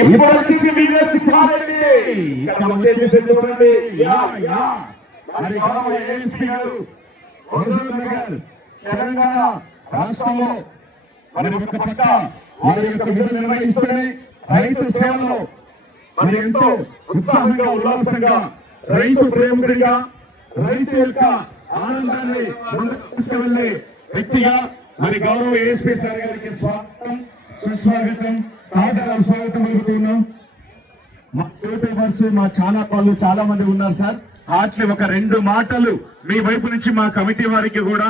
ఇప్పుడు వచ్చింది విజయ్ స్వామి చూడండి. మరి గౌరవ ఏఎస్పీ గారు హుజూర్ నగర్ తెలంగాణ రాష్ట్రంలో మరి ఒక పక్క వారి యొక్క విధులు నిర్వహిస్తూనే రైతు సేవలో మరి ఎంతో ఉత్సాహంగా ఉల్లాసంగా రైతు ప్రేమికుడిగా రైతు యొక్క ఆనందాన్ని ముందుకు తీసుకువెళ్లే వ్యక్తిగా మరి గౌరవ ఏఎస్పీ సార్ గారికి స్వాగతం సుస్వాగతం సాదర స్వాగతం పలుకుతున్నాం. మా యూట్యూబర్స్ మా ఛానల్ వాళ్ళు చాలా మంది ఉన్నారు సార్. వాటిని ఒక 2 మాటలు మీ వైపు నుంచి మా కమిటీ వారికి కూడా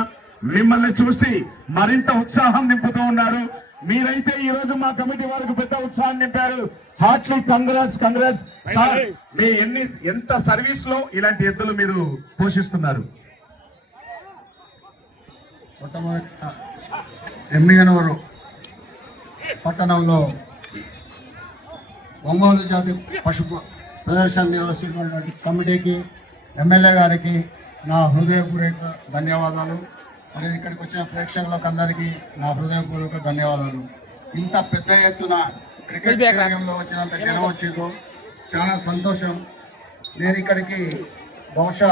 మిమ్మల్ని చూసి మరింత ఉత్సాహం నింపుతూ ఉన్నారు. మీరైతే ఈ రోజు మా కమిటీ వారికి పెద్ద ఉత్సాహం నింపారు. Hartley congrats sir. మీ ఎంత సర్వీస్ లో ఇలాంటి ఎద్దులు మీరు పోషిస్తున్నారు? ఎమ్మిగనూరు పట్టణంలో ఒంగోలు జాతి పశు ప్రదర్శన నిర్వహిస్తున్నటువంటి కమిటీకి, ఎమ్మెల్యే గారికి నా హృదయపూర్వక ధన్యవాదాలు. మరియు ఇక్కడికి వచ్చిన ప్రేక్షకులకు అందరికీ నా హృదయపూర్వక ధన్యవాదాలు. ఇంత పెద్ద ఎత్తున క్రికెట్ స్టేడియంలో వచ్చినంత జనం వచ్చిండ్రు, చాలా సంతోషం. నేను ఇక్కడికి బహుశా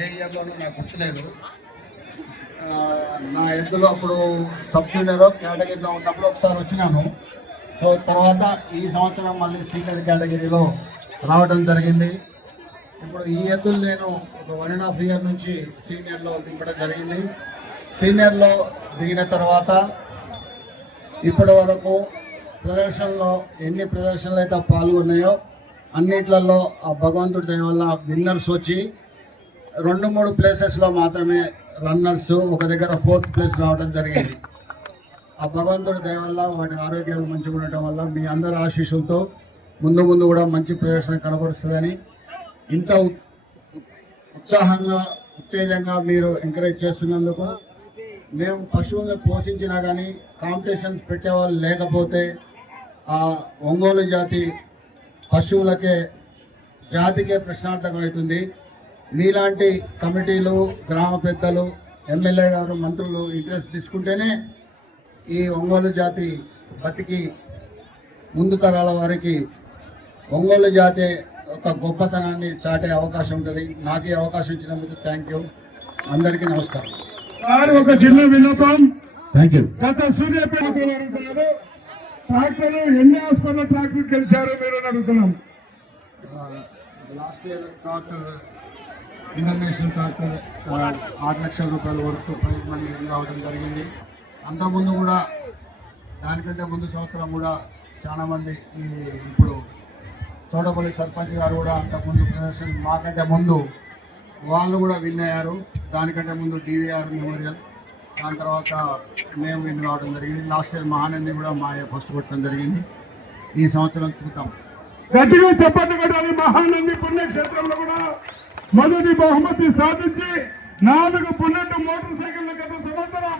ఏ ఇయర్లోనూ నాకు గుర్తులేదు. నా ఎద్దులో అప్పుడు సబ్ జూనియర్ కేటగిరీలో ఉన్నప్పుడు ఒకసారి వచ్చినాను. సో తర్వాత ఈ సంవత్సరం మళ్ళీ సీనియర్ కేటగిరీలో రావడం జరిగింది. ఇప్పుడు ఈ ఎద్దులు నేను ఒక 1.5 ఇయర్ నుంచి సీనియర్లో దింపడం జరిగింది. సీనియర్లో దిగిన తర్వాత ఇప్పటి వరకు ప్రదర్శనలో ఎన్ని ప్రదర్శనలు అయితే పాల్గొన్నాయో అన్నిట్లలో ఆ భగవంతుడి దయ వల్ల విన్నర్స్ వచ్చి 2-3 ప్లేసెస్లో మాత్రమే రన్నర్స్, ఒక దగ్గర 4th ప్లేస్ రావడం జరిగింది. ఆ భగవంతుడి దయ వల్ల వాటి ఆరోగ్యాలు మంచిగా ఉండటం వల్ల మీ అందరి ఆశీస్సులతో ముందు కూడా మంచి ప్రదర్శన కనబరుస్తుందని, ఇంత ఉత్సాహంగా ఉత్తేజంగా మీరు ఎంకరేజ్ చేస్తున్నందుకు, మేము పశువులను పోషించినా కానీ కాంపిటీషన్స్ పెట్టేవాళ్ళు లేకపోతే ఆ ఒంగోలు జాతి పశువులకే జాతికే ప్రశ్నార్థకం అవుతుంది. మీలాంటి కమిటీలు, గ్రామ పెద్దలు, ఎమ్మెల్యే గారు, మంత్రులు ఇంట్రెస్ట్ తీసుకుంటేనే ఈ ఒంగోలు జాతి బతికి ముందు తరాల వారికి ఒంగోలు జాతి ఒక గొప్పతనాన్ని చాటే అవకాశం ఉంటుంది. నాకు ఈ అవకాశం ఇచ్చినందుకు థ్యాంక్ యూ. అందరికీ నమస్కారం. ఒక చిన్న విన్నపం. గత సూర్యాపేట అడుగుతున్నారు, ట్రాక్టర్ ఎన్ని హాస్పిటల్ ట్రాక్టర్ గెలిచారో మీరు అడుగుతున్నాం. Last year tractor international tractor 6 లక్షల రూపాయల వరకు ప్రైజ్ మనీ రావడం జరిగింది. అంతకుముందు కూడా దానికంటే ముందు సంవత్సరం కూడా చాలామంది ఇప్పుడు చోడపల్లి సర్పంచ్ గారు కూడా అంతకుముందు ప్రదర్శన మాకంటే ముందు వాళ్ళు కూడా విన్ అయ్యారు. దానికంటే ముందు డివిఆర్ మెమోరియల్, దాని తర్వాత మేము విన్ కావడం జరిగింది. లాస్ట్ ఇయర్ మహానంది కూడా మా ఫస్ట్ కొట్టడం జరిగింది. ఈ సంవత్సరం చూద్దాం. గట్టిగా చెప్పండి కొట్టాలి. మహానంది పుణ్యక్షేత్రంలో కూడా మొదటి బహుమతి సాధించి 4 బుల్లెట్ మోటార్ సైకిల్ గత సంవత్సరం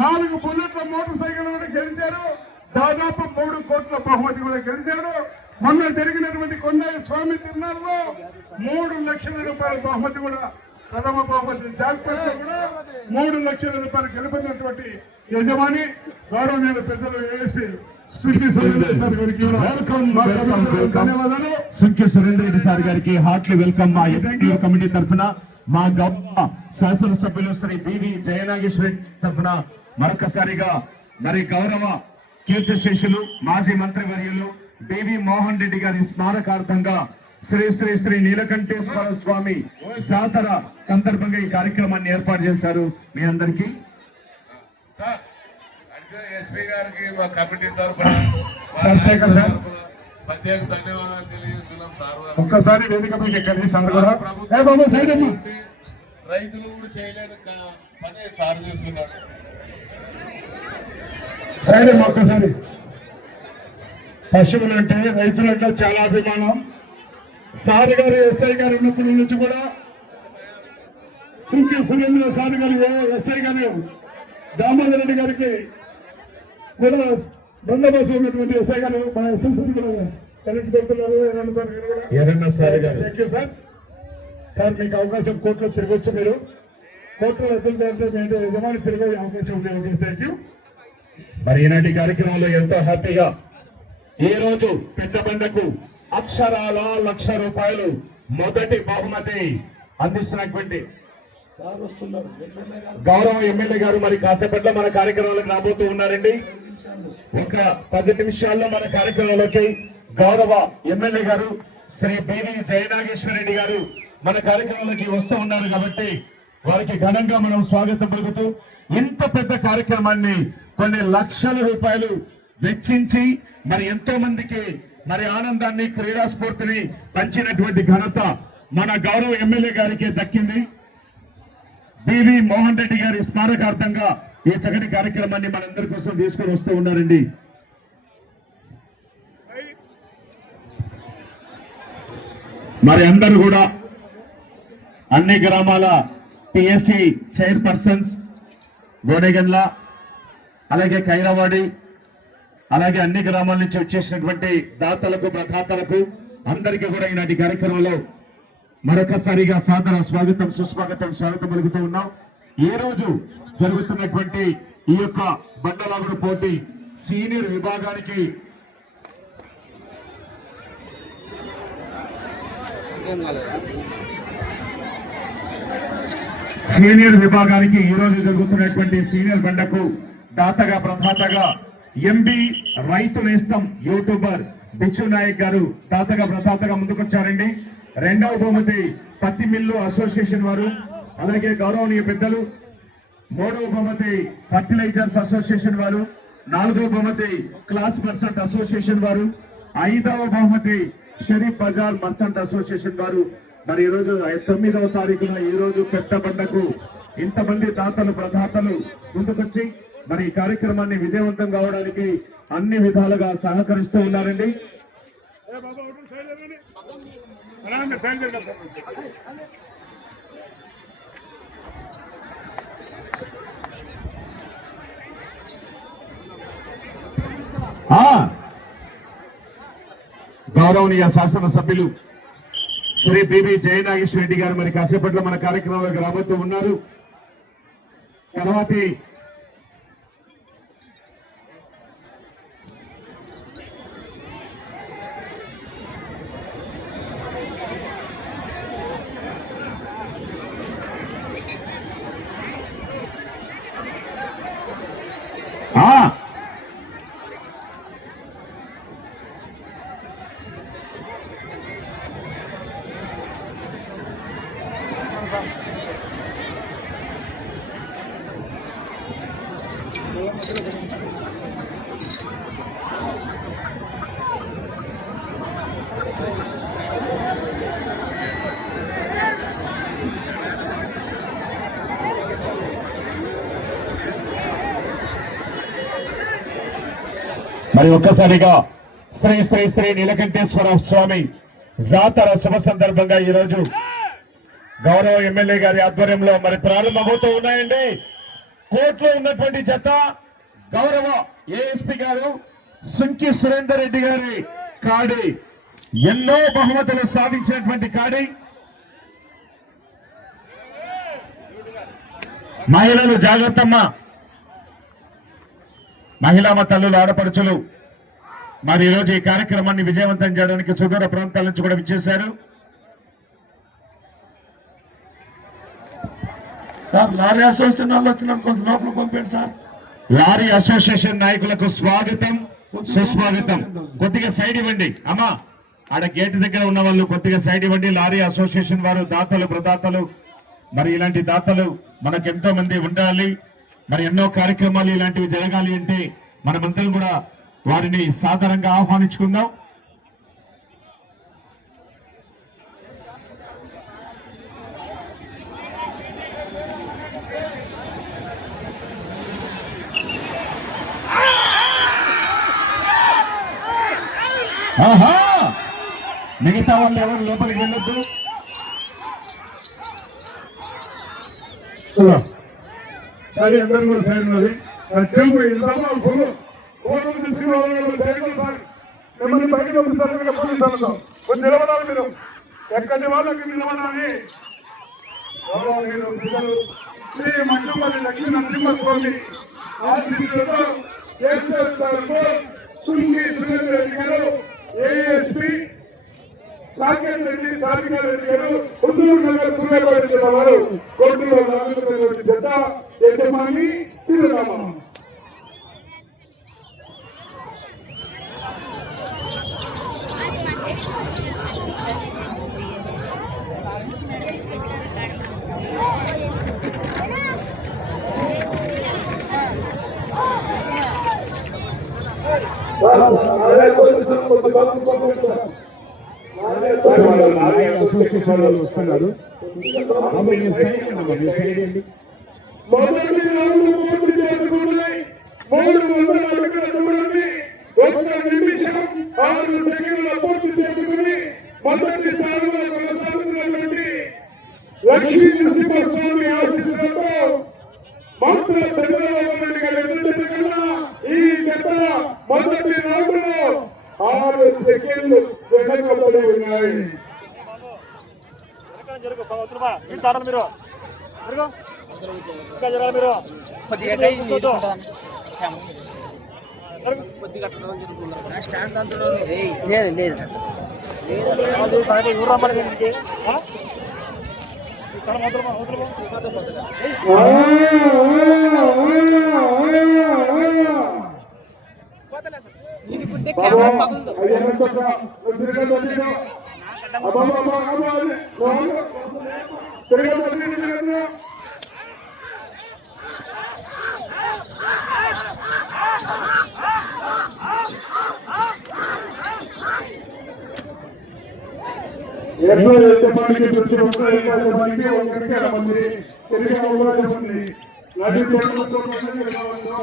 4 బుల్లెట్ల మోటార్ సైకిల్ కూడా గెలిచారు. దాదాపు 3 కోట్ల బహుమతి కూడా గెలిచారు. మొన్న జరిగినటువంటి కొండయ్య స్వామి తిరునాళ్ళలో 3 లక్షల రూపాయల బహుమతి కూడా, ప్రథమ బహుమతి జాగ్రత్త కూడా 3 లక్షల రూపాయలు గెలుపొందినటువంటి యజమాని గౌరవనీయుల పెద్దలు ఏఎస్పీ సుంకి సురేందర్ సార్ గారికి ధన్యవాదాలు. సుంకి సురేందర్ రెడ్డి సార్ గారికి హార్ట్లీ వెల్కమ్ మా ఎగ్జిక్యూటివ్ కమిటీ తరఫున, మా గౌరవ శాసనసభ్యులు శ్రీ బివి జయనాగేశ్వరి తరఫున మరొకసారిగా మరి గౌరవ కీర్తిశేషులు మాజీ మంత్రివర్యులు బివి మోహన్ రెడ్డి గారి స్మారకార్థంగా శ్రీ శ్రీ శ్రీ నీలకంఠేశ్వర స్వామి జాతర సందర్భంగా ఈ కార్యక్రమాన్ని ఏర్పాటు చేశారు. మీ అందరికీ ఎస్పీ గారికి మా కమిటీ తరఫున ప్రత్యేక ధన్యవాదాలు తెలియజేస్తున్నాం. సార్ ఒక్కసారి వేదిక మీద ఎక్కండి సార్ కూడా. రైతులు కూడా చేయలేని పని సార్ చేస్తున్నాడు. సైడ్ ఒక్కసారి. పశువులు అంటే రైతులంటే చాలా అభిమానం. సార్ గారు ఎస్ఐ గారు ఉన్నప్పటి నుంచి కూడా సుంకి సురేంద్ర సార్ గారు ఎస్ఐ గారు దామోదర్ రెడ్డి గారికి కూడా బందోబస్తు ఉన్నటువంటి ఎస్ఐ గారు మా ఎస్ఎల్సీ కలెక్ట్ పెడుతున్నారు. Thank you sir. సార్ మీకు అవకాశం కోర్టులో తిరగొచ్చు. మీరు కోర్టులో ఎదుగుతుంటే మీ యజమాని తిరిగే అవకాశం ఉంది. Thank you. మరి ఈనాటి కార్యక్రమంలో ఎంతో హ్యాపీగా ఈ రోజు పెద్ద బండకు అక్షరాల ₹1,00,000 మొదటి బహుమతి అందిస్తున్నటువంటి గౌరవ ఎమ్మెల్యే గారు మరి కాసేపట్లో మన కార్యక్రమాలకు రాబోతూ ఉన్నారండి. ఒక 10 నిమిషాల్లో మన కార్యక్రమంలోకి గౌరవ ఎమ్మెల్యే గారు శ్రీ బివి జయనాగేశ్వర రెడ్డి గారు మన కార్యక్రమంలోకి వస్తూ ఉన్నారు కాబట్టి వారికి ఘనంగా మనం స్వాగతం పలుకుతూ ఇంత పెద్ద కార్యక్రమాన్ని కొన్ని లక్షల రూపాయలు వెచ్చించి మరి ఎంతో మందికి మరి ఆనందాన్ని క్రీడా స్ఫూర్తిని పంచినటువంటి ఘనత మన గౌరవ ఎమ్మెల్యే గారికి దక్కింది. బివి మోహన్ రెడ్డి గారి స్మారకార్థంగా ఈ చక్కటి కార్యక్రమాన్ని మనందరి కోసం తీసుకొని వస్తూ ఉన్నారండి. మరి అందరూ కూడా అన్ని గ్రామాల పిఎస్సి చైర్పర్సన్స్ గోడెగన్ల అలాగే కైరావాడి అలాగే అన్ని గ్రామాల నుంచి వచ్చేసినటువంటి దాతలకు ప్రదాతలకు అందరికీ కూడా ఈనాటి కార్యక్రమంలో మరొకసారిగా సాదర స్వాగతం స్వాగతం పలుకుతూ ఉన్నాం. ఈ రోజు జరుగుతున్నటువంటి ఈ యొక్క బండలాగుడు పోటీ సీనియర్ విభాగానికి ఈ రోజు జరుగుతున్నటువంటి సీనియర్ బండకు దాతగా ప్రదాతగా ఎంబి రైతు నేస్తం యూట్యూబర్ బిచ్చు నాయక్ గారు దాతగా ప్రదాతగా ముందుకొచ్చారండి. రెండవ బహుమతి పత్తి మిల్లు అసోసియేషన్ వారు అలాగే గౌరవనీయ పెద్దలు. మూడవ బహుమతి ఫర్టిలైజర్స్ అసోసియేషన్ వారు. నాలుగవ బహుమతి క్లాత్ మర్చెంట్ అసోసియేషన్ వారు. ఐదవ బహుమతి షరీఫ్ బజార్ మర్చెంట్ అసోసియేషన్ వారు. మరి ఈ రోజు 9వ తారీఖున ఈ రోజు పెద్ద బండకు ఇంతమంది దాతలు ప్రదాతలు ముందుకొచ్చి మరి ఈ కార్యక్రమాన్ని విజయవంతం కావడానికి అన్ని విధాలుగా సహకరిస్తూ ఉన్నారండి. గౌరవనీయ శాసనసభ్యులు శ్రీ బివి జయనాగేశ్వర రెడ్డి గారు మరి కాసేపట్లో మన కార్యక్రమంలోకి రాబోతూ ఉన్నారు. తర్వాతి మరి ఒక్కసారిగా శ్రీ శ్రీ శ్రీ నీలకంఠేశ్వర స్వామి జాతర శుభ సందర్భంగా ఈరోజు గౌరవ ఎమ్మెల్యే గారి ఆధ్వర్యంలో మరి ప్రారంభమవుతూ ఉన్నాయండి. కోర్టులో ఉన్నటువంటి జత గౌరవ ఏఎస్పీ గారు సుంకి సురేందర్ రెడ్డి గారి కాడి ఎన్నో బహుమతులు సాధించినటువంటి కాడి. మహిళలు జాగ్రత్తమ్మ, మహిళా తల్లులు ఆడపడుచులు మరి ఈరోజు ఈ కార్యక్రమాన్ని విజయవంతం చేయడానికి సుదూర ప్రాంతాల నుంచి కూడా విచ్చేశారు. సార్ లారీ అసోసియేషన్ వాళ్ళు వచ్చిన కొంత లోపల పంపండి సార్. లారీ అసోసియేషన్ నాయకులకు స్వాగతం సుస్వాగతం. కొద్దిగా సైడ్ ఇవ్వండి అమ్మా, ఆడ గేట్ దగ్గర ఉన్న వాళ్ళు కొద్దిగా సైడ్ ఇవ్వండి. లారీ అసోసియేషన్ వారు దాతలు ప్రదాతలు మరి ఇలాంటి దాతలు మనకు ఎంతో మంది ఉండాలి. మరి ఎన్నో కార్యక్రమాలు ఇలాంటివి జరగాలి అంటే మనమందరం కూడా వారిని సాధారణంగా ఆహ్వానించుకుందాం. ఆహా, మిగతా వాళ్ళు ఎవరు లోపలికి వెళ్ళొద్దు. సరే అందరూ కూడా సైడ్ ఉన్నది మిమ్మల్ని బయట పంపిస్తారు. కొంచెం నిలబడాలి, మీరు ఎక్కడి వాళ్ళకి నిలబడాలి. శ్రీ మండపల్లి లక్ష్మీ నరసింహస్వామి ఆశీస్సులతో తుంగి సురేంద్ర రెడ్డి గారు, ఏఎస్పీ సాకేత్ రెడ్డి, సాధికా రెడ్డి గారు, హుజూర్ నగర్ సూర్యాపేట జిల్లా వారు కోర్టులో లాగుతున్నటువంటి జత యజమాని తిరునామా. అసోసియేషన్ వాళ్ళు వస్తున్నారు. మొదటి రౌండ్ పూర్తి చేసుకున్నాయి. 300 అడుగుల దూరాన్ని 1 నిమిషం 6 సెకండ్ల పూర్తి చేసుకుని మొదటి స్థానంలో కొనసాగుతున్నటువంటి లక్ష్మీ నరసింహస్వామి ఆశీస్సులతో మాత్ర చంద్రబాబు నాయుడు గారి ఎదుటి కన్నా ఈ జత మొదటి రౌండ్ లో 6 సెకండ్లు వెనకబడి ఉన్నాయి. ఎట్లా యజమానికి ప్రతి ఒక్క యజమానికి ఒకరికి మంది తిరిగి అవకాశం ఉంది. నది తొలగడంతో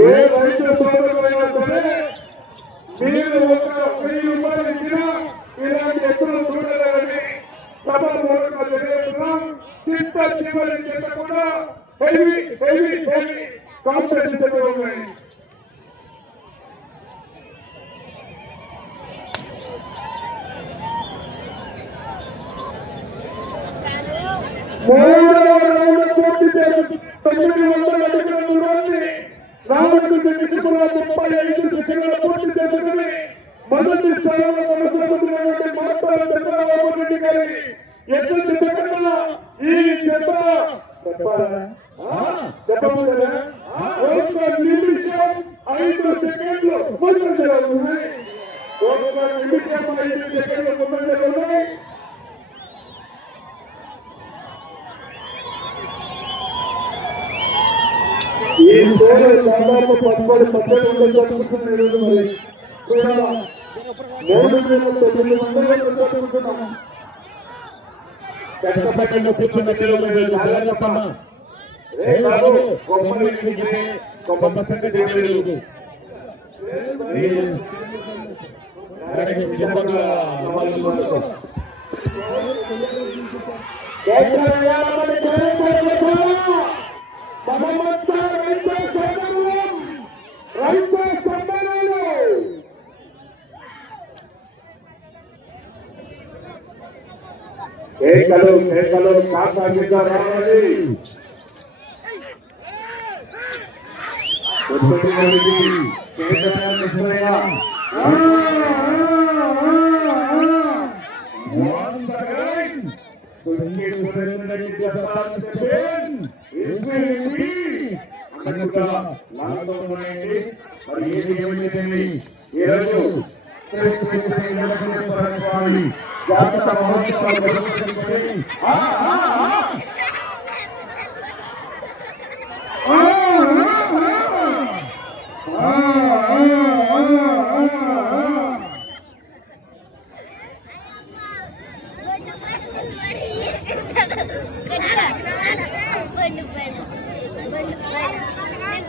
ఏ రైతు సోదరులైనా సరే మీరు ఒక 1000 రూపాయలు ఇచ్చినా ఇలాంటి ఎప్పుడు చూడలేదని సభ మూలంగా తెలియజేస్తున్నాం. చివరి కూడా హెవీ కాంపిటీషన్ ఉన్నాయి. మూడవ రౌండ్ పూర్తి చేసి 900 అడుగుల దూరాన్ని 4 నిమిషముల 35 సెకండ్ల పూర్తి చేసుకుని మొదటి స్థానంలో కొనసాగుతున్నటువంటి మాత్ర చంద్రబాబు నాయుడు గారి ఎటువంటి సెకండ్ల ఈ జత చెప్పాలి 1 నిమిషం 5 సెకండ్లు ముందంజలో ఉన్నాయి. 1 నిమిషం 5 సెకండ్లు ముందంజలో ఉన్నాయి. ఈ సోదరు దాదాపు 17 జరుపుకుంటున్న ఈరోజు మరి చూడాలా 3,900 జరుపుకుంటున్నాము. కష్టపడ్డ కూర్చున్న పిల్లలు వీళ్ళు జాగ్రత్తమ్మా. గొప్ప సంగతి కేకలు కేకలు కాకాగిద్దా రావాలి. స్వామి జాగ్రత్త మహోత్సవాలు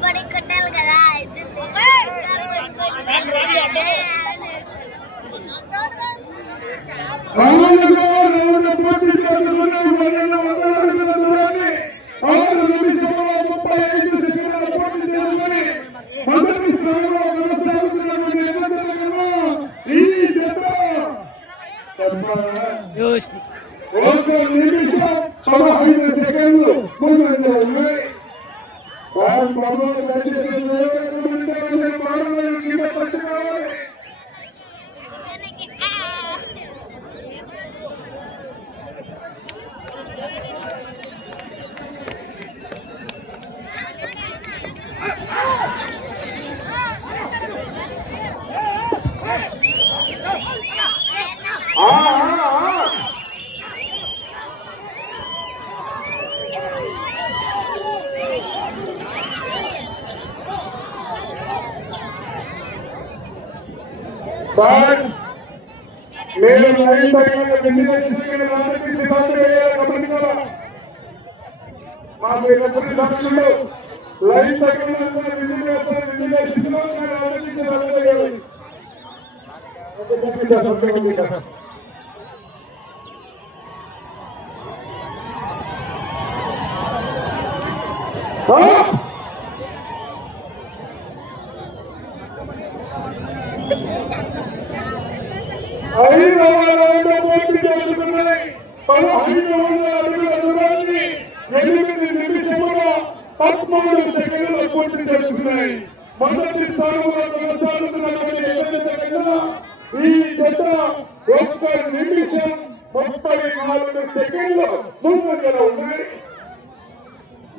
బడి కట్టాలి కదా మొదటి స్థానంలో కొనసాగుతున్నటువంటి ఈ జత 1 నిమిషం 34 సెకండ్లు ముందంజలో ఉన్నాయి.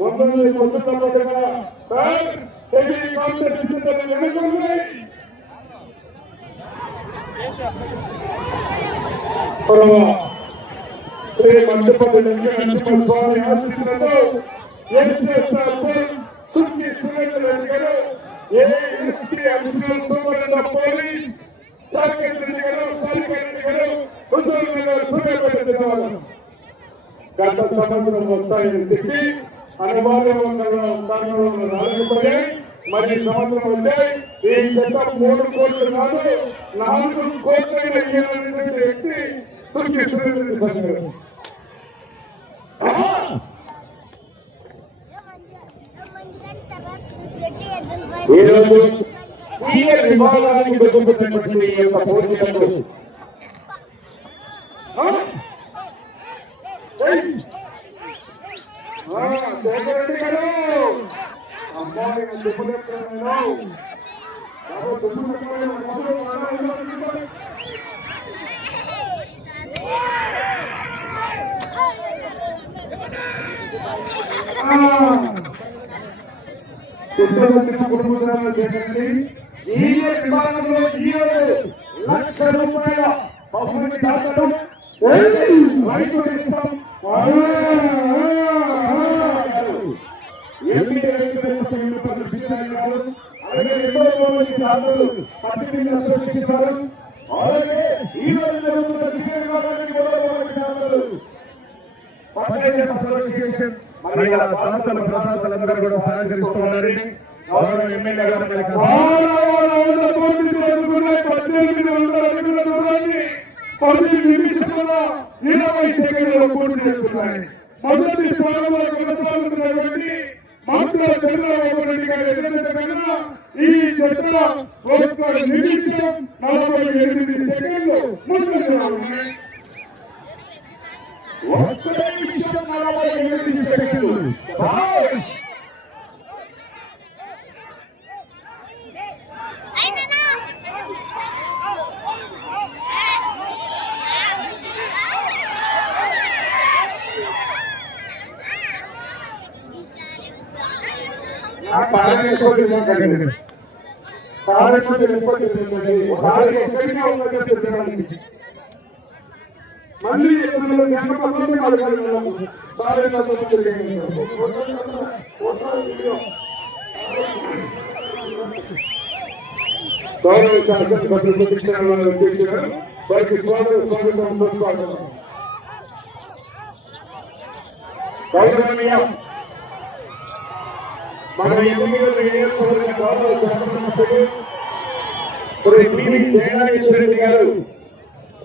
ముందు కొనసాగుతున్న శ్రీ మండపతి వెంకటేశ్వర స్వామి ఆశీస్సులతో సుఖి సురేంద్ర రెడ్డి గారు ASC additional superintendent of police Saketh Reddy గారు సాకేత్ రెడ్డి గారు హుజూర్ గారు సూర్యాపేట జిల్లా గత సంవత్సరం వస్తాయని చెప్పి అనుభవంలో రాజుపడి మరి సంవత్సరం వచ్చాయి. ఈ జత 3 కోట్లు కాదు 4 కోట్లైన ఇయ్యాలనేటువంటి వ్యక్తి సుఖి సురేంద్ర రెడ్డి గారు. ఈరోజు సీనియర్ విభాగానికి దొరుకుతున్నటువంటి ఈ యొక్క పోటీలకు జగరెడ్డి గారు అమ్మాయి చెప్పలేకపోయినాను కుటుంబ చేయండి. సీనియర్ విభాగంలో ₹1,00,000 బహుమతి దాతలు రైతు ఇస్తాం. అలాగే అలాగే ఈ రోజు జరుగుతున్న సీనియర్ విభాగానికి అసోసియేషన్ మహిళా దాతలు ప్రదాతలందరూ కూడా సహకరిస్తూ ఉన్నారండి. గౌరవ ఎమ్మెల్యే గారు మరి కాస్త 18 నిమిషాల 20 సెకండ్లలో పూర్తి చేస్తున్నాయి. మొదటి స్థానంలో కొనసాగుతున్నటువంటి మాత్ర చంద్రబాబు నాయుడు గారి ఎదురుగా ఈ జత 1 నిమిషం 48 సెకండ్లు ముందంజలో ఉన్నాయి. 1 నిమిషం 48 సెకండ్లు. మళ్ళీ మన ఎన్నికల గారు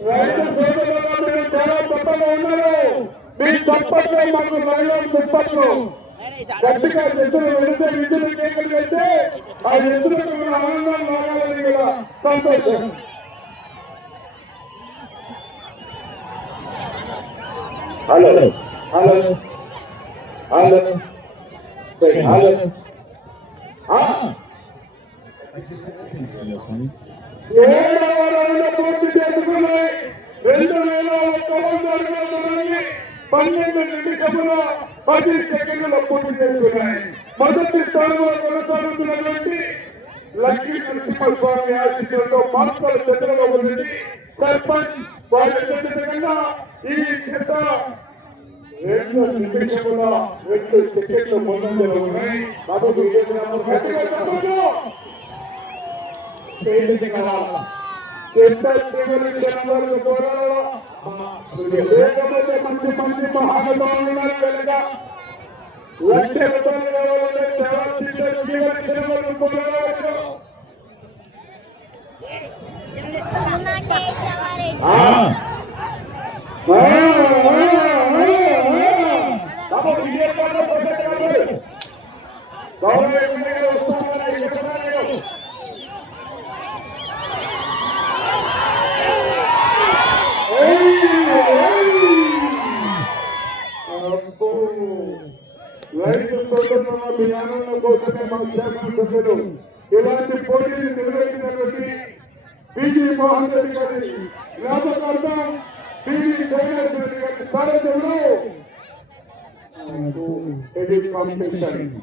రైతు సోదరులు చాలా గొప్పగా ఉన్నారు. మీ తప్పట్లో మాకు రైతులు దుప్పట్లు గట్టిగా ఎదురు వెళితే విద్యుత్ కేకలు వెళ్తే ఆ ఎదురుకు ఆనందం రావాలని కూడా సంతోషం. హలో హలో హలో పూర్తి చేసుకుని 12 నిమిషముల 10 సెకండ్ల పూర్తి చేసుకున్నాయి. మొదటి స్థానంలో కొనసాగుతున్నటువంటి లక్ష్మీ నరసింహస్వామి ఆశీస్సులతో మాత్ర చంద్రబాబు రెడ్డి సర్పంచ్ వారి అత్యధికంగా ఈ జత 2 నిమిషముల 2 సెకండ్ల ముందంజలో ఉన్నాయి. లేకపోతే మంచి మంచి మహానుభావులు వెనక లక్ష రైతు సోదరుల అభియానం కోసమే మన శాసనసభ్యులు ఇలాంటి పోటీలు నిర్వహించినటువంటి బీజీ మోహన్ రెడ్డి గారి జ్ఞాపకార్థం బీజీ శ్రీనివాస్ రెడ్డి గారి సారథ్యంలో ఎడిట్ కాంపిటీషన్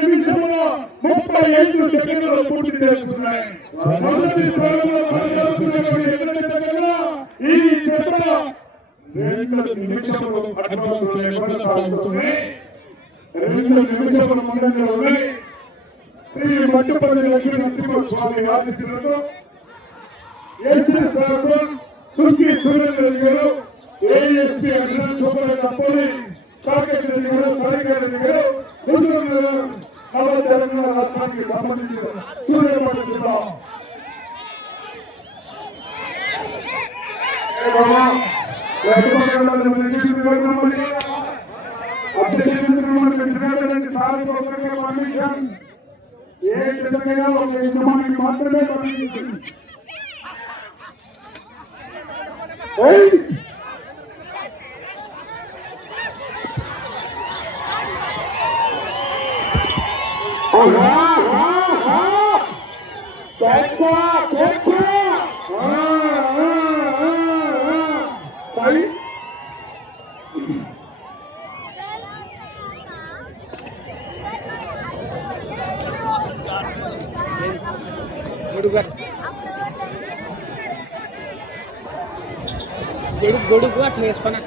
నిమిషముల 35 సెకండ్లు పూర్తి చేస్తున్నాయి. మొదటి స్థానంలో ఈ జత 2 నిమిషములు అడ్వాన్స్ కొనసాగుతున్నాయి. 2 నిమిషముల ముందంజలో ఉన్నాయి. శ్రీ మట్టుపల్లి లక్ష్మీ నరసింహస్వామి ఆశీస్సులతో సుఖీ సురేంద్ర గారు, ఏఎస్పీ అభినందన్ చోపడ తప్పని కాకెట్ రెడ్డి గారు, సాయిగారి రెడ్డి గారు, నవ తెలంగాణ రాష్ట్రానికి సంబంధించిన సూర్యపల్లి జిల్లా ఏ విధంగా ఒక యజమానికి మాత్రమే పరిగణించింది. గొడుగు అట్లా వేసుకున్నా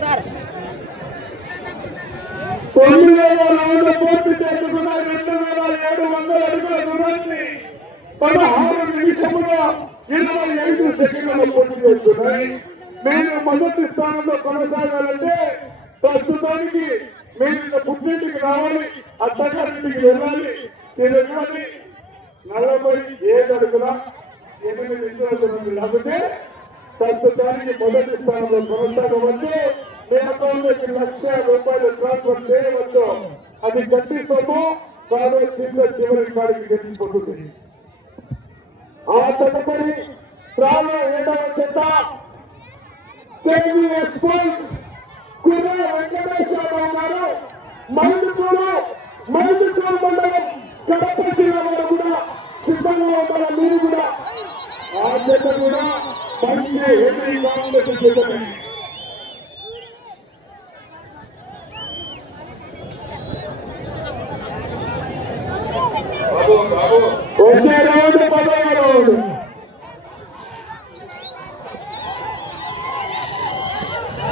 సార్ 9,000 పూర్తి చేసుకున్న 2,700 అడుగుల దూరాన్ని 16 నిమిషముల 25 సెకండ్లలో పూర్తి చేస్తున్నాయి. మీరు మొదటి స్థానంలో కొనసాగాలంటే ప్రస్తుతానికి మీరు పుట్టింటికి రావాలి, అత్తగారింటికి వెళ్ళాలి. తిరగాలి 47 అడుగుల 8 నిమిషాలు లేకపోతే ప్రస్తుతానికి మొదటి స్థానంలో కొనసాగవచ్చు. మీ అకౌంట్లోకి ₹1,00,000 ట్రాన్స్ఫర్ చేయవచ్చు. అది గట్టి సొమ్ము చివరి కాడికి గెలిచిపోతుంది. ఆ తదుపరి ప్రాణ 7వ జత కుర్ర వెంకటేశ్వరరావు గారు మైదుకూరు మండలం కడప జిల్లా కూడా సిద్ధంగా ఉండాలి. మీరు కూడా ఆ జత కూడా మంచి హెవీ కాంపిటీషన్ చేయాలి. వచ్చే రౌండ్ 10వ రౌండ్.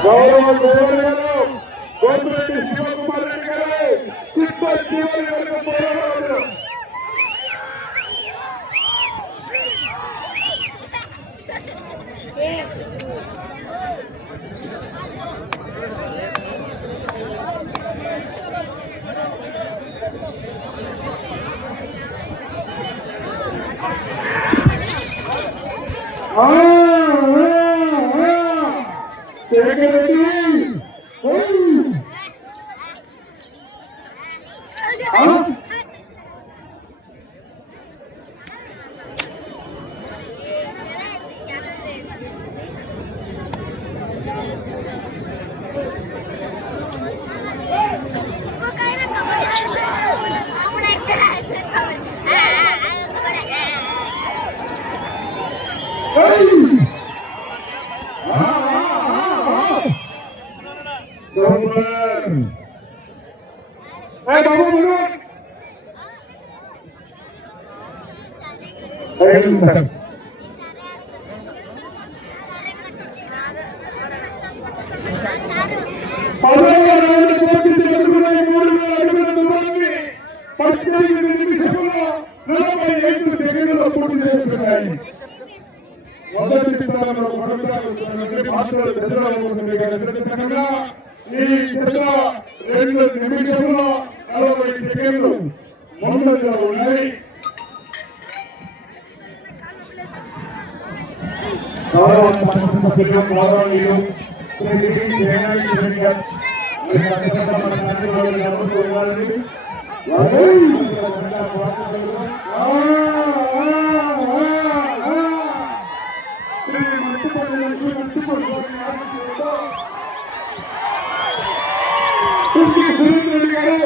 గౌరవ గవర్నరు కోసిరెడ్డి శివకుమార్ రెడ్డి గారు చిత్తూరు చివరి వరకు పోరాడారు. మొదటి స్థానంలో కొనసాగుతున్నటువంటి మాట్లాడే దశలో ఈ చిత్ర 2 నిమిషముల 40 సెకండ్లు ముందుగా ఉన్నాయి. సురేంద్రెడ్డి గారు,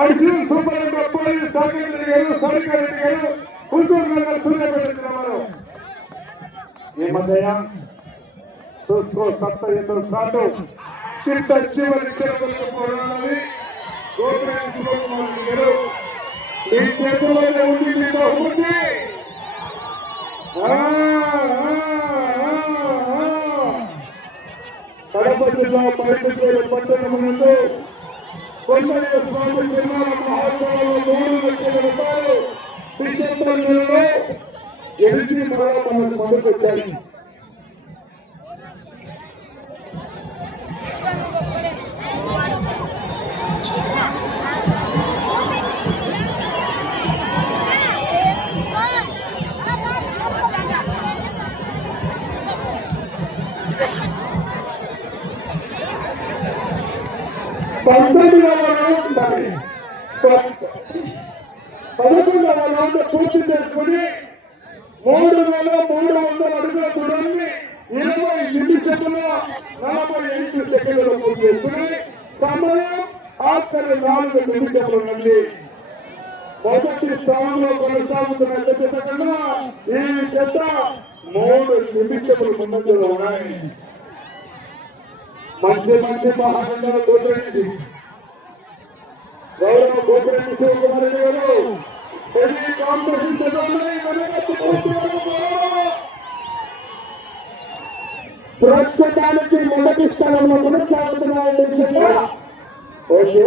అడిషనల్ సూపరింటెండెంట్ పోలీస్ సాగరెడ్డి గారు, సారికారెడ్డి గారు, గుంటూరు నగర్ సూర్యాపేట వారు ఈ మధ్య చూసుకో సత్త ఎదురు సాటు చిట్ట చివరి పోరాడాలి. గారు ఈ చేతుల్లోనే ఉంది మీతో ఉంది. కడప జిల్లా పైపుచేరు పట్టణం నుండి కొండయ్య స్వామి నిర్మాణ మహోత్సవంలో 3 లక్షల రూపాయలు డిసెంబర్ నెలలో గెలిచి మనకు ముందుకొచ్చాయి. 11వ రౌండ్ పూర్తి చేసుకుని 3,300 అడుగుల దూరాన్ని 20 నిమిషముల 45 సెకండ్లు పూర్తి చేసుకుని సమయం ఆఖరి 4 నిమిషములు ఉంది. మొదటి స్థానంలో కొనసాగుతున్న జత కన్నా ఈ జత 3 నిమిషములు ముందంజలో ఉన్నాయి. మంచి మహానంగా గోచరించి గౌరవ గోచరించి శివకుమారెడ్డి గారు కాంపిటీషన్ ప్రస్తుతానికి మొదటి స్థానంలో కొనసాగుతున్నాయి. ఓకే,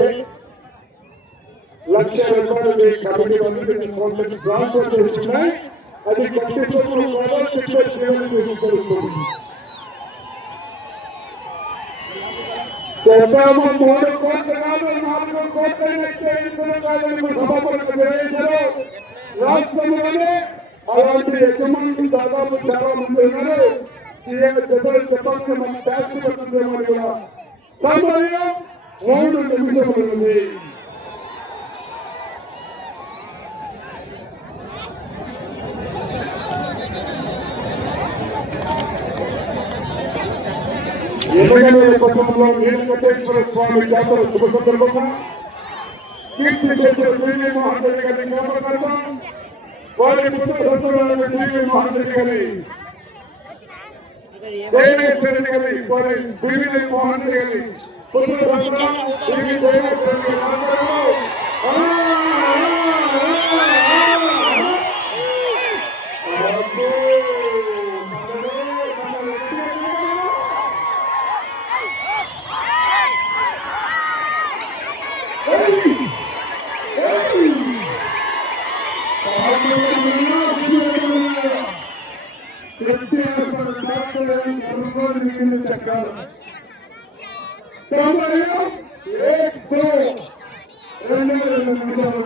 ₹1,00,000 కమిటీ ట్రాన్స్ఫర్ చేస్తున్నాయి. అది కంపిటీషన్ తెలుస్తుంది. చెప్పాము 3 కోట్ల కాదు 4 కోట్ల రాష్ట్రంలోనే అలాంటి యజమానులు దాదాపు చాలా మంది ఉన్నారు. చెప్పాల్సిన మన ట్యాక్స్ కట్టుకునే కూడా సమయం 3 నిమిషములు ఉంది. ఎమ్మెల్యే పట్టణంలో నీలకంఠేశ్వర స్వామి జాతర శుభ సందర్భంగా కీర్తి చేసిన శ్రీ మోహన్ రెడ్డి గారి జ్ఞాపకార్థం వారి పుత్ర సంతులైన శ్రీ మోహన్ రెడ్డి గారి దేవేశ్వర రెడ్డి గారి వారి బివి మోహన్ రెడ్డి గారి పుత్ర సంతుల శ్రీ దేవేశ్వర రెడ్డి అది తప్పుడే తప్పులో 5 నిమిషాలు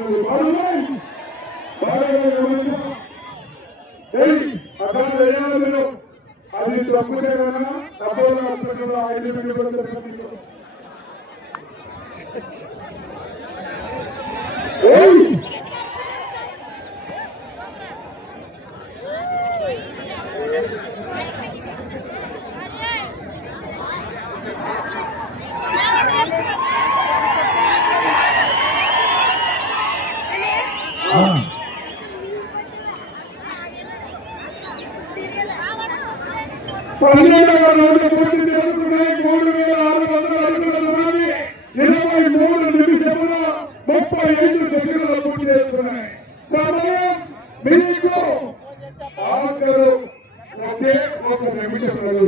పన్నెండవ రౌండ్ పూర్తి చేసుకున్నాయి. 3,600 అడుగుల దూరాన్ని 23 నిమిషముల 35 సెకండ్లు పూర్తి చేసుకున్నాయి. సమయం మీకు ఆఖరు ఒకే 1 నిమిషములు.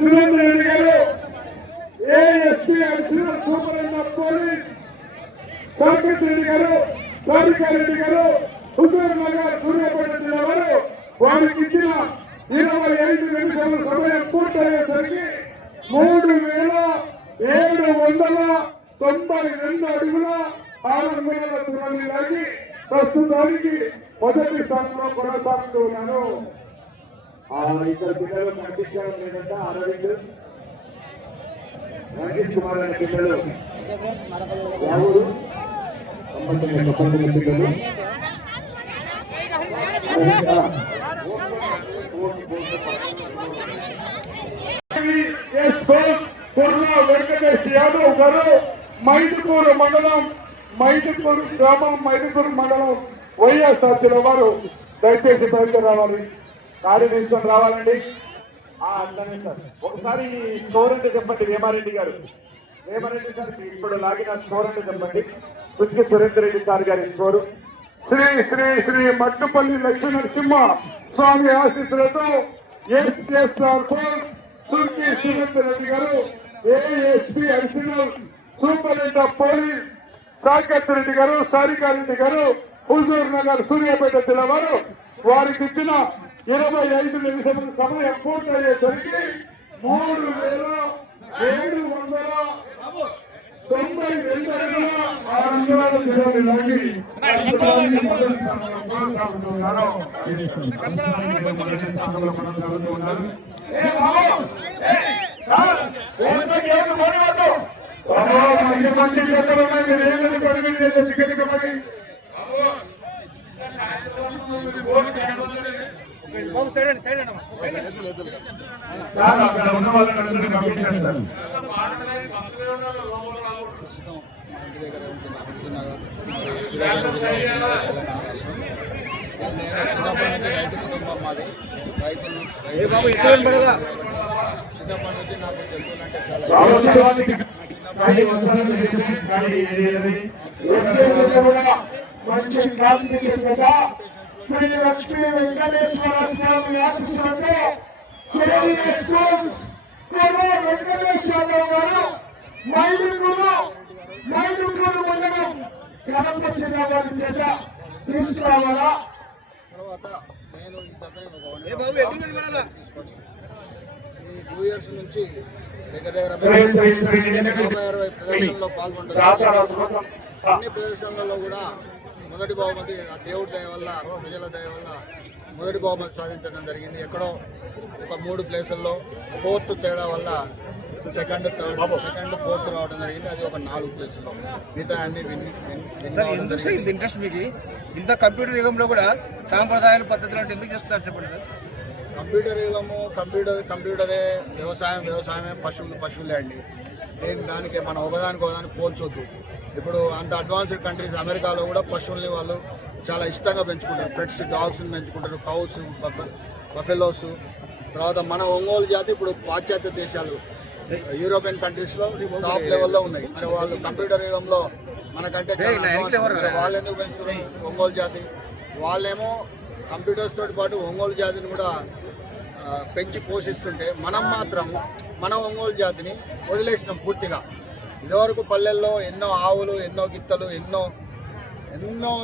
సురేంద్ర రెడ్డి గారు ASP additional superintendent police Venkat Reddy గారు రాధికారెడ్డి గారు హుజూర్ నగర్ సూర్యాపేట జిల్లా వారు వారికి ఇచ్చిన 25 నిమిషాల సమయం పూర్తయ్యేసరికి 3,000 792 అడుగుల 6 అంగుళాల దూరాన్ని లాగి ప్రస్తుతానికి మొదటి స్థానంలో కొనసాగుతూ ఉన్నారు. ఇద్దరు పిల్లలు కనిపించడం లేదంట. అరవింద్ రంజిత్ కుమార్ అనే పిల్లలు ఎవరు 99 పిల్లలు వెంకటేష్ యాదవ్ గారు మైదుకూరు మండలం మైదుకూరు గ్రామం మైదుకూరు మండలం వైఎస్ఆర్ జిల్లా వారు దయచేసి బయట రావాలి. కారు తీసుకొని రావాలండి. అట్లనే సార్ ఒకసారి స్టోరెంట్ చెప్పండి. వేమారెడ్డి గారు వేమారెడ్డి సార్ ఇప్పుడు లాగిన స్టోరెంట్ చెప్పండి. పుష్క సురేందర్ రెడ్డి సార్ గారి స్టోరు శ్రీ శ్రీ శ్రీ మట్టుపల్లి లక్ష్మీ నరసింహ స్వామి ఆశీస్సులతో ఎస్ఎస్ఆర్ సుర్కి సురేందర్ రెడ్డి గారు ASP additional superintendent of police Saketh Reddy గారు సారికారెడ్డి గారు హుజూర్ నగర్ సూర్యాపేట జిల్లా వారు వారికి ఇచ్చిన 25 నిమిషముల సమయం పూర్తయ్యేసరికి 3792 అడుగుల 6 అంగుళాల దూరాన్ని లాగి మంచి మంచి చెట్లు ఉన్నాయి. మీరు ఏమైనా పరిమితి చేసేసి కిందకి మరి అక్కడ ఉన్న వాళ్ళందరినీ పంపించేస్తారు. ప్రస్తుతం మా ఇంటి దగ్గర ఉంటున్న అమృతనగర్ మరియు సూర్యాపేట జిల్లా నేను చిన్నప్పటి నుంచి రైతు కుటుంబం మాది. రైతులు చిన్నప్పటి నుంచి నాకు జంతువులు అంటే చాలా మంచి శ్రీ లక్ష్మీ వెంకటేశ్వర స్వామి ఆశీస్సులతో వెంకటేశ్వర గారు మైదుకూరు మండలం కడప జిల్లా వారి చేత తీసుకురావాలా. తర్వాత నేను ఈ జతని తీసుకొని ఈ 2 years నుంచి దగ్గర 50-60 ప్రదర్శనలో పాల్గొంటున్నాను. అన్ని ప్రదర్శనలలో కూడా మొదటి బహుమతి ఆ దేవుడి దయ వల్ల ప్రజల దయ వల్ల మొదటి బహుమతి సాధించడం జరిగింది. ఎక్కడో ఒక 3 ప్లేసుల్లో 4th తేడా వల్ల సెకండ్, 4th రావడం జరిగింది. అది ఒక 4 ప్లేసుల్లో మిగతా అన్ని ఇంట్రెస్ట్ మీకు ఇంత కంప్యూటర్ యుగంలో కూడా సాంప్రదాయాల పద్ధతులు అంటే ఎందుకు చేస్తున్నారు చెప్పండి సార్. కంప్యూటర్ యుగము కంప్యూటరే, వ్యవసాయమే, పశువులే అండి. దానికి మనం ఒకదానికి పోల్చొద్దు. ఇప్పుడు అంత అడ్వాన్స్డ్ కంట్రీస్ అమెరికాలో కూడా పశువుల్ని వాళ్ళు చాలా ఇష్టంగా పెంచుకుంటారు. పెట్స్, డాగ్స్ని పెంచుకుంటారు. Cows, buffaloes. తర్వాత మన ఒంగోలు జాతి ఇప్పుడు పాశ్చాత్య దేశాలు యూరోపియన్ కంట్రీస్లో టాప్ లెవెల్లో ఉన్నాయి. మరి వాళ్ళు కంప్యూటర్ యుగంలో మనకంటే వాళ్ళు ఎందుకు పెంచుతున్నారు ఒంగోలు జాతి? వాళ్ళేమో కంప్యూటర్స్ తోటి పాటు ఒంగోలు జాతిని కూడా పెంచి పోషిస్తుంటే మనం మాత్రం మన ఒంగోలు జాతిని వదిలేసినాం పూర్తిగా. ఇదివరకు పల్లెల్లో ఎన్నో ఆవులు, ఎన్నో గిత్తలు, ఎన్నో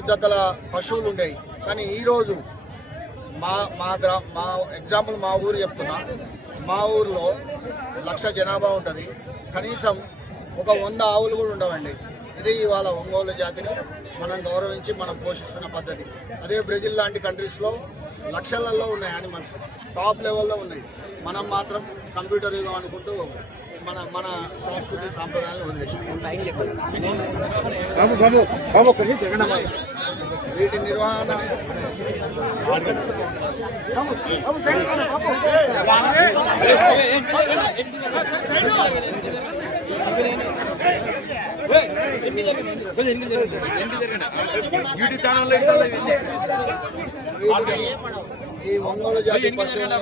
జతల పశువులు ఉండేవి. కానీ ఈరోజు మా ఎగ్జాంపుల్ మా ఊరు చెప్తున్నా. మా ఊరిలో 1,00,000 జనాభా ఉంటుంది. కనీసం ఒక 100 ఆవులు కూడా ఉండవండి. ఇది ఇవాళ ఒంగోలు జాతిని మనం గౌరవించి మనం పోషిస్తున్న పద్ధతి. అదే బ్రెజిల్ లాంటి కంట్రీస్లో లక్షలలో ఉన్నాయి యానిమల్స్, టాప్ లెవెల్లో ఉన్నాయి. మనం మాత్రం కంప్యూటర్ యుగం అనుకుంటూ మన సంస్కృతి సాంప్రదాయాలను వదిలేసి వీటి నిర్వహణ ఈ ఒంగోలు జాతి పశువులను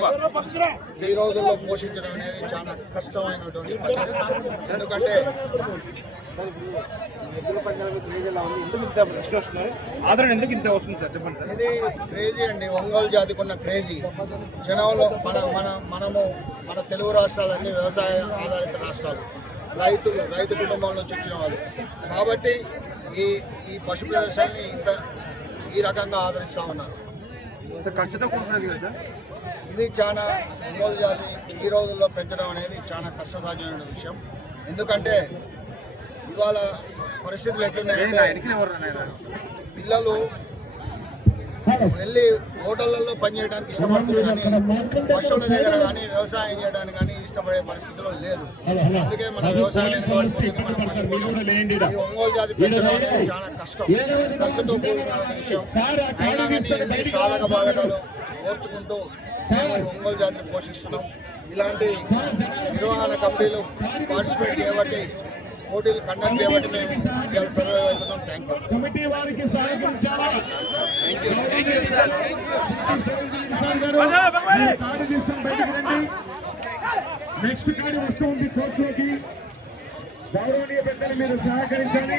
ఈ రోజుల్లో పోషించడం అనేది చాలా కష్టమైనటువంటి పని. ఎందుకంటే ఆదరణ ఎందుకు ఇంత వస్తుంది సార్ చెప్పండి సార్. ఇది క్రేజీ అండి. ఒంగోలు జాతికి ఉన్న క్రేజీ జనంలో మన తెలుగు రాష్ట్రాలన్నీ వ్యవసాయ ఆధారిత రాష్ట్రాలు. రైతు కుటుంబం నుంచి వచ్చిన వాళ్ళు కాబట్టి ఈ పశు ప్రదర్శనని ఈ రకంగా ఆదరిస్తూ ఉన్నారు. ఖర్చుతో కూడుకున్నది కదా సార్. ఇది చాలా ఒంగోలు జాతి ఈ రోజుల్లో పెంచడం అనేది చాలా కష్టసాధ్యమైన విషయం. ఎందుకంటే ఇవాళ పరిస్థితులు ఎట్లున్నాయంటే పిల్లలు వెళ్ళి హోటళ్లలో పనిచేయడానికి ఇష్టపడుతున్నారు కానీ పశువుల దగ్గర కానీ వ్యవసాయం చేయడానికి కానీ ఇష్టపడే పరిస్థితిలో లేదు. అందుకే మన వ్యవసాయం ఒంగోలు జాతి పెంచడం అనేది చాలా కష్టం, ఖర్చుతో కూడుకున్న విషయం. అయినా కానీ ఈ సాధక బాధకాలు ఓర్చుకుంటూ ఒంగోలు జాతిని పోషిస్తున్నాం. ఇలాంటి నిర్వహణ కమిటీలు పార్టిసిపేట్ చేయబట్టి, పోటీలు కండక్ట్ చేయబట్టి మేము సర్వే అవుతున్నాం. Thank you. కమిటీ వారికి సహకరించాలా? కార్డు తీసుకుని బయటకు రండి. నెక్స్ట్ కార్డు వస్తూ ఉంది కోర్టులోకి. గౌరవనీయ పెద్దలు మీరు సహకరించాలి.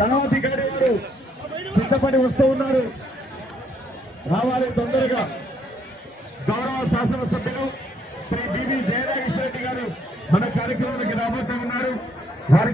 తర్వాతి గాడి వారు సిద్ధపడి వస్తూ ఉన్నారు, రావాలి తొందరగా. గౌరవ శాసనసభ్యులు శ్రీ బివి జయరాజేశ్వర రెడ్డి గారు మన కార్యక్రమానికి రాబోతూ ఉన్నారు. వారి